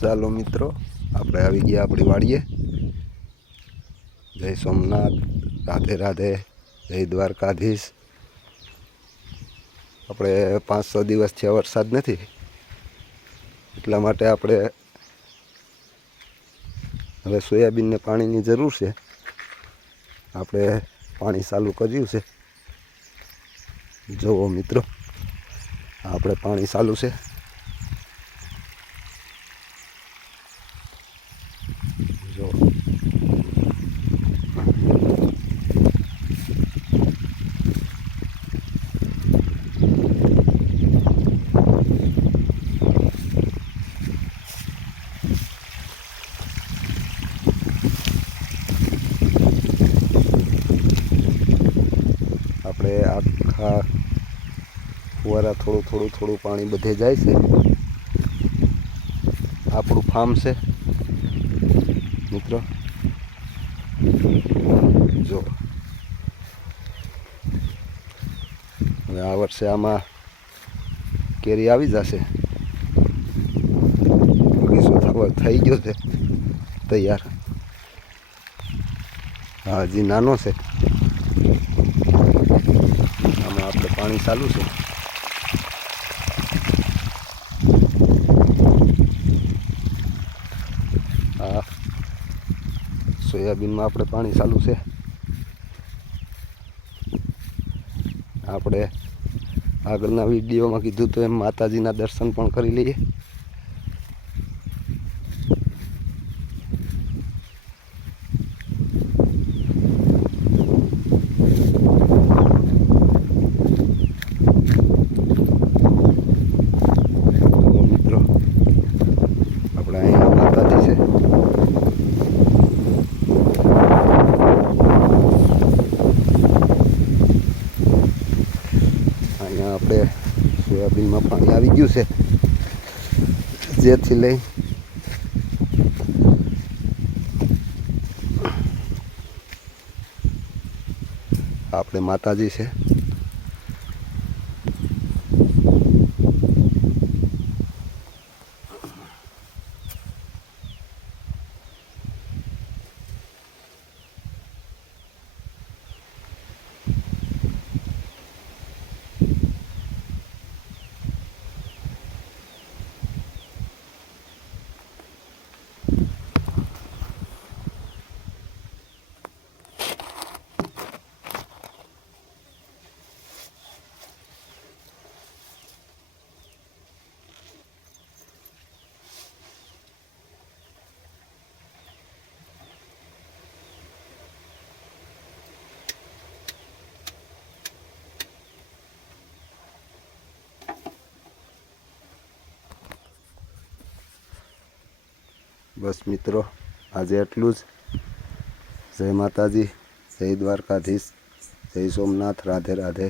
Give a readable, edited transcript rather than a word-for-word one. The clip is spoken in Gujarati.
ચાલો મિત્રો, આપણે આવી ગયા આપણી વાડીએ. જય સોમનાથ, રાધે રાધે, જય દ્વારકાધીશ. આપણે 5-6 દિવસથી વરસાદ નથી, એટલા માટે આપણે હવે સોયાબીનને પાણીની જરૂર છે. આપણે પાણી ચાલુ કર્યું છે. જુઓ મિત્રો, આપણે પાણી ચાલુ છે. જો આપણે આખા ફુવારા થોડું પાણી બધે જાય છે. આપણું ફાર્મ છે મિત્રો. જો હવે આ વર્ષે આમાં કેરી આવી જશે. બગીચો થઈ ગયો છે તૈયાર. હા, હજી નાનો છે. આમાં આપણે પાણી ચાલુ છે. હા, સોયાબીનમાં આપણે પાણી ચાલુ છે. આપણે આગળના વિડીયોમાં કીધું તો એમ માતાજીના દર્શન પણ કરી લઈએ. મિત્રો, આપણે અહીંયા માતાજી છે. અહીંયા આપણે સોયાબીનમાં પાણી આવી ગયું છે, જેથી લઈ આપણે માતાજી છે. બસ મિત્રો, આજે એટલું જ. જય માતાજી, જય દ્વારકાધીશ, જય સોમનાથ, રાધે રાધે.